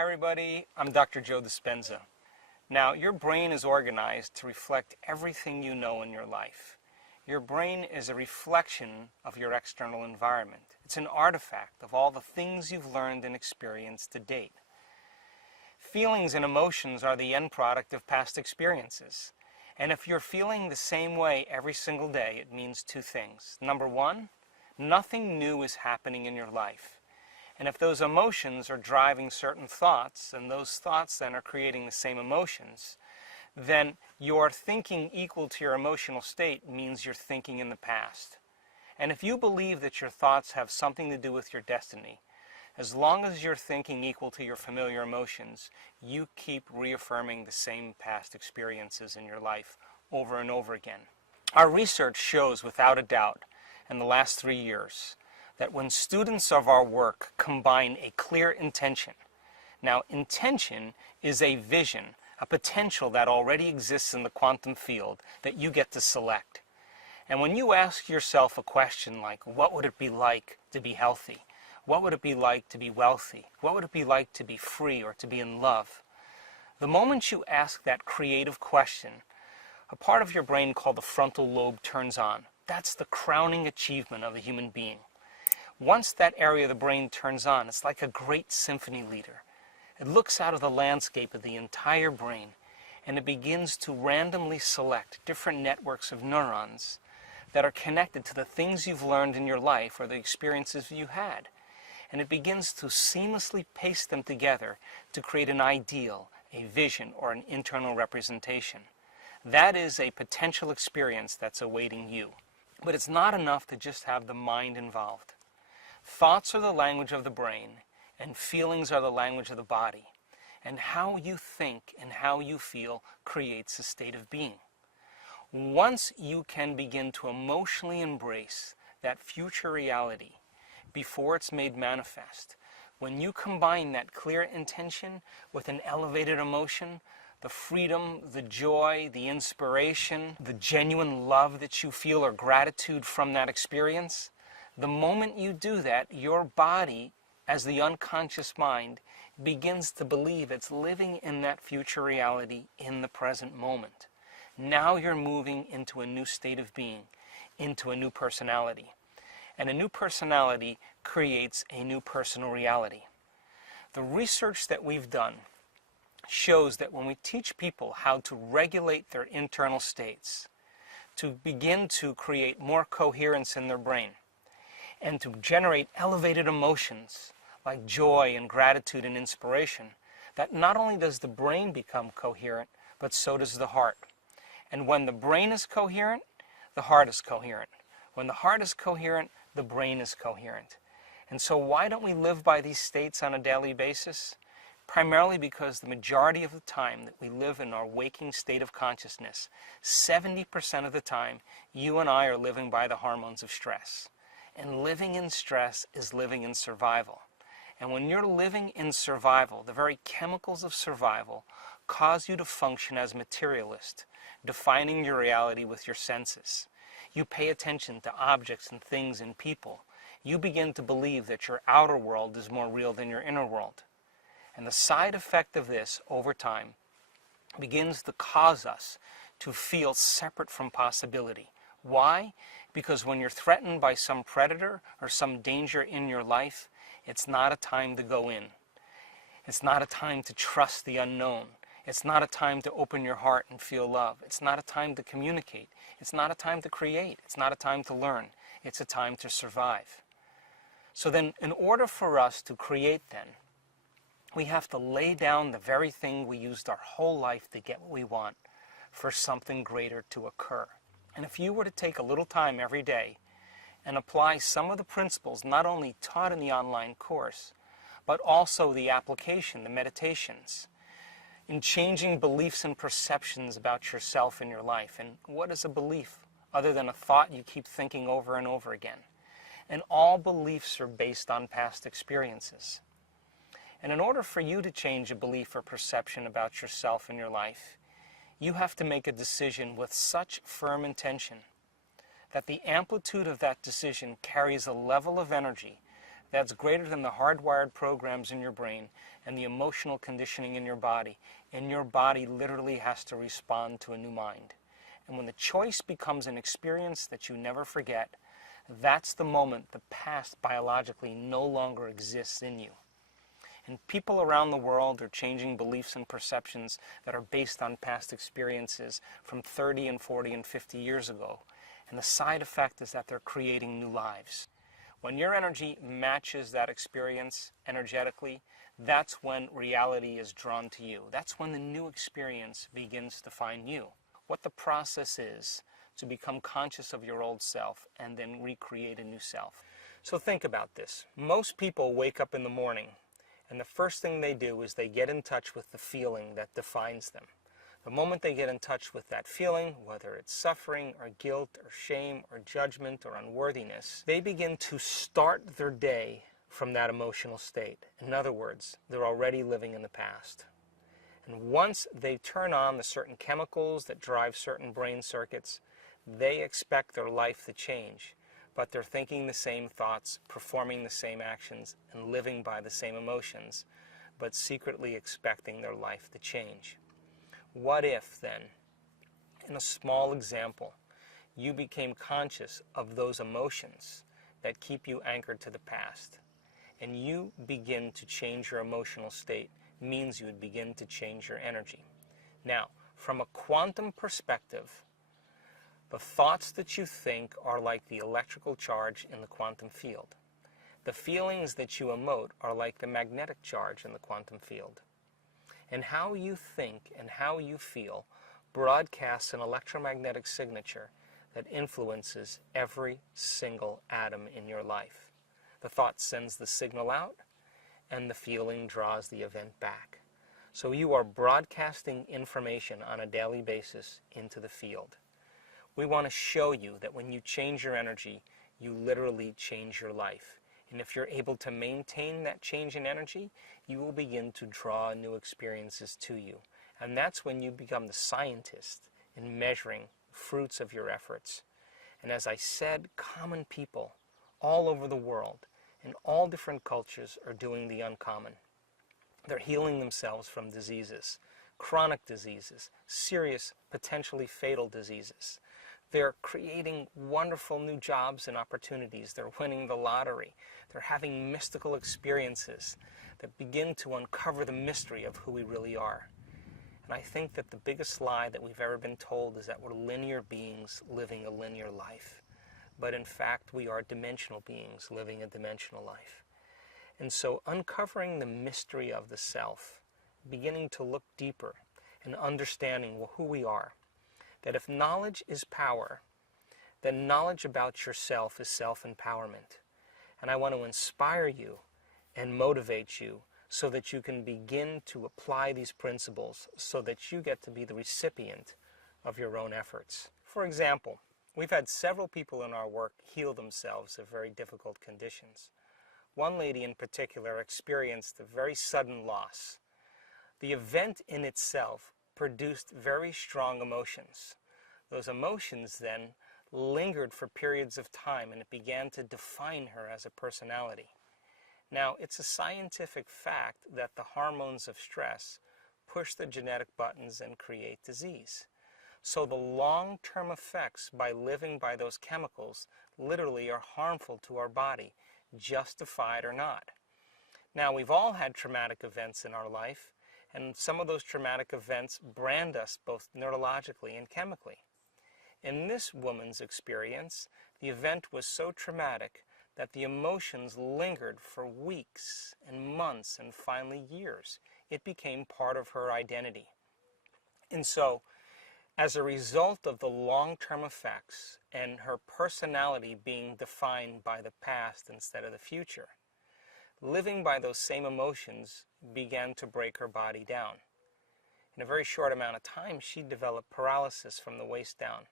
Hi everybody, I'm Dr. Dispenza. Now, your brain is organized to reflect everything you know in your life. Your brain is a reflection of your external environment. It's an artifact of all the things you've learned and experienced to date. Feelings and emotions are the end product of past experiences. And if you're feeling the same way every single day, it means two things. Number one, nothing new is happening in your life. And if those emotions are driving certain thoughts, and those thoughts then are creating the same emotions, then your thinking equal to your emotional state means you're thinking in the past. And if you believe that your thoughts have something to do with your destiny, as long as you're thinking equal to your familiar emotions, you keep reaffirming the same past experiences in your life over and over again. Our research shows without a doubt in the last 3 years that when students of our work combine a clear intention, now intention is a vision, a potential that already exists in the quantum field that you get to select. And when you ask yourself a question like, what would it be like to be healthy? What would it be like to be wealthy? What would it be like to be free or to be in love? The moment you ask that creative question, a part of your brain called the frontal lobe turns on. That's the crowning achievement of a human being. Once that area of the brain turns on, it's like a great symphony leader. It looks out of the landscape of the entire brain, and it begins to randomly select different networks of neurons that are connected to the things you've learned in your life or the experiences you had. And it begins to seamlessly paste them together to create an ideal, a vision, or an internal representation. That is a potential experience that's awaiting you. But it's not enough to just have the mind involved. Thoughts are the language of the brain, and feelings are the language of the body. And how you think and how you feel creates a state of being. Once you can begin to emotionally embrace that future reality before it's made manifest, when you combine that clear intention with an elevated emotion, the freedom, the joy, the inspiration, the genuine love that you feel or gratitude from that experience, the moment you do that, your body, as the unconscious mind, begins to believe it's living in that future reality in the present moment. Now you're moving into a new state of being, into a new personality. And a new personality creates a new personal reality. The research that we've done shows that when we teach people how to regulate their internal states, to begin to create more coherence in their brain, and to generate elevated emotions like joy and gratitude and inspiration, that not only does the brain become coherent, but so does the heart. And when the brain is coherent, the heart is coherent. When the heart is coherent, the brain is coherent. And so why don't we live by these states on a daily basis? Primarily because the majority of the time that we live in our waking state of consciousness, 70% of the time, you and I are living by the hormones of stress. And living in stress is living in survival. And when you're living in survival, the very chemicals of survival cause you to function as materialist, defining your reality with your senses. You pay attention to objects and things and people. You begin to believe that your outer world is more real than your inner world. And the side effect of this, over time, begins to cause us to feel separate from possibility. Why? Because when you're threatened by some predator or some danger in your life, it's not a time to go in. It's not a time to trust the unknown. It's not a time to open your heart and feel love. It's not a time to communicate. It's not a time to create. It's not a time to learn. It's a time to survive. So then, in order for us to create then, we have to lay down the very thing we used our whole life to get what we want for something greater to occur. And if you were to take a little time every day and apply some of the principles not only taught in the online course, but also the application, the meditations, in changing beliefs and perceptions about yourself and your life. And what is a belief other than a thought you keep thinking over and over again? And all beliefs are based on past experiences. And in order for you to change a belief or perception about yourself and your life, you have to make a decision with such firm intention that the amplitude of that decision carries a level of energy that's greater than the hardwired programs in your brain and the emotional conditioning in your body. And your body literally has to respond to a new mind. And when the choice becomes an experience that you never forget, that's the moment the past biologically no longer exists in you. And people around the world are changing beliefs and perceptions that are based on past experiences from 30 and 40 and 50 years ago. And the side effect is that they're creating new lives. When your energy matches that experience energetically, that's when reality is drawn to you. That's when the new experience begins to find you. What the process is to become conscious of your old self and then recreate a new self. So think about this. Most people wake up in the morning and the first thing they do is they get in touch with the feeling that defines them. The moment they get in touch with that feeling, whether it's suffering or guilt or shame or judgment or unworthiness, they begin to start their day from that emotional state. In other words, they're already living in the past. And once they turn on the certain chemicals that drive certain brain circuits, they expect their life to change. But they're thinking the same thoughts, performing the same actions, and living by the same emotions, but secretly expecting their life to change. What if, then, in a small example, you became conscious of those emotions that keep you anchored to the past, and you begin to change your emotional state, means you would begin to change your energy. Now, from a quantum perspective, the thoughts that you think are like the electrical charge in the quantum field. The feelings that you emote are like the magnetic charge in the quantum field. And how you think and how you feel broadcasts an electromagnetic signature that influences every single atom in your life. The thought sends the signal out, and the feeling draws the event back. So you are broadcasting information on a daily basis into the field. We want to show you that when you change your energy, you literally change your life. And if you're able to maintain that change in energy, you will begin to draw new experiences to you. And that's when you become the scientist in measuring fruits of your efforts. And as I said, common people all over the world in all different cultures are doing the uncommon. They're healing themselves from diseases, chronic diseases, serious, potentially fatal diseases. They're creating wonderful new jobs and opportunities. They're winning the lottery. They're having mystical experiences that begin to uncover the mystery of who we really are. And I think that the biggest lie that we've ever been told is that we're linear beings living a linear life. But in fact, we are dimensional beings living a dimensional life. And so uncovering the mystery of the self, beginning to look deeper and understanding who we are, that if knowledge is power, then knowledge about yourself is self-empowerment. And I want to inspire you and motivate you so that you can begin to apply these principles so that you get to be the recipient of your own efforts. For example, we've had several people in our work heal themselves of very difficult conditions. One lady in particular experienced a very sudden loss. The event in itself produced very strong emotions. Those emotions then lingered for periods of time, and it began to define her as a personality. Now, it's a scientific fact that the hormones of stress push the genetic buttons and create disease. So the long-term effects by living by those chemicals literally are harmful to our body, justified or not. Now, we've all had traumatic events in our life, and some of those traumatic events brand us both neurologically and chemically. In this woman's experience, the event was so traumatic that the emotions lingered for weeks and months and finally years. It became part of her identity. And so, as a result of the long-term effects and her personality being defined by the past instead of the future, living by those same emotions began to break her body down. In a very short amount of time, she developed paralysis from the waist down.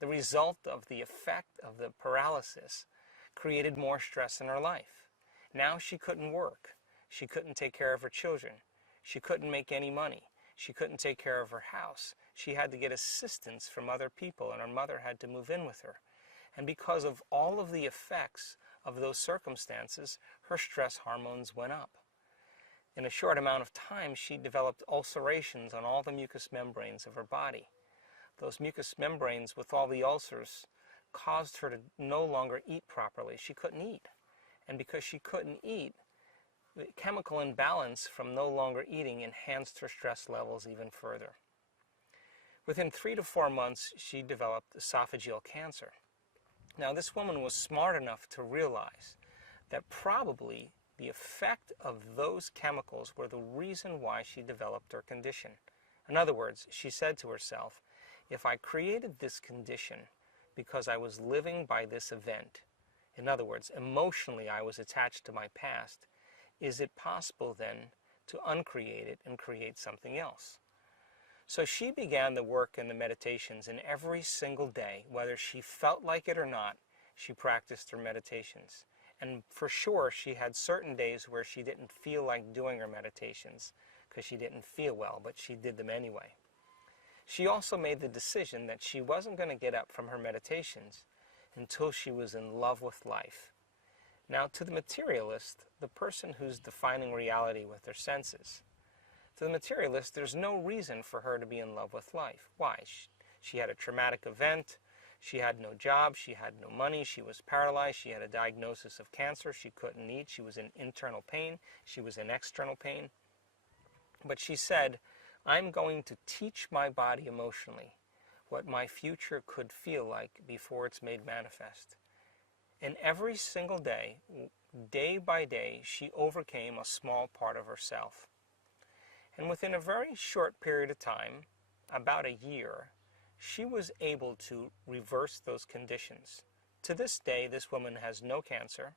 The result of the effect of the paralysis created more stress in her life. Now she couldn't work. She couldn't take care of her children. She couldn't make any money. She couldn't take care of her house. She had to get assistance from other people, and her mother had to move in with her. And because of all of the effects of those circumstances, her stress hormones went up. In a short amount of time, she developed ulcerations on all the mucous membranes of her body. Those mucous membranes with all the ulcers caused her to no longer eat properly. She couldn't eat. And because she couldn't eat, the chemical imbalance from no longer eating enhanced her stress levels even further. Within 3 to 4 months, she developed esophageal cancer. Now, this woman was smart enough to realize that probably the effect of those chemicals were the reason why she developed her condition. In other words, she said to herself, if I created this condition because I was living by this event, in other words, emotionally I was attached to my past, is it possible then to uncreate it and create something else? So she began the work and the meditations, and every single day, whether she felt like it or not, she practiced her meditations. And for sure, she had certain days where she didn't feel like doing her meditations because she didn't feel well, but she did them anyway. She also made the decision that she wasn't going to get up from her meditations until she was in love with life. Now, to the materialist, the person who's defining reality with their senses, to the materialist, there's no reason for her to be in love with life. Why? She had a traumatic event. She had no job. She had no money. She was paralyzed. She had a diagnosis of cancer. She couldn't eat. She was in internal pain. She was in external pain. But she said, I'm going to teach my body emotionally what my future could feel like before it's made manifest. And every single day, day by day, she overcame a small part of herself. And within a very short period of time, about a year, she was able to reverse those conditions. To this day, this woman has no cancer.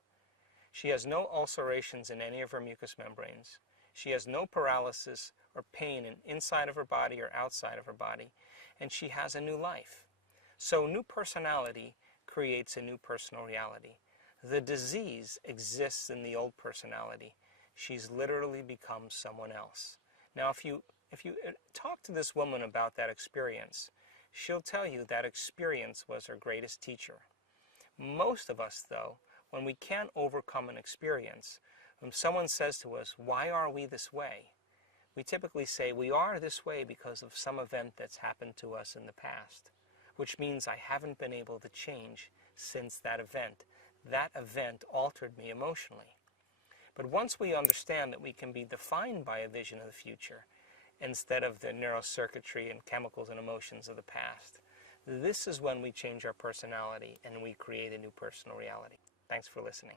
She has no ulcerations in any of her mucous membranes. She has no paralysis or pain inside of her body or outside of her body. And she has a new life. So new personality creates a new personal reality. The disease exists in the old personality. She's literally become someone else. Now, if you talk to this woman about that experience, she'll tell you that experience was her greatest teacher. Most of us, though, when we can't overcome an experience, when someone says to us, why are we this way? We typically say, we are this way because of some event that's happened to us in the past, which means I haven't been able to change since that event. That event altered me emotionally. But once we understand that we can be defined by a vision of the future, instead of the neurocircuitry and chemicals and emotions of the past, this is when we change our personality and we create a new personal reality. Thanks for listening.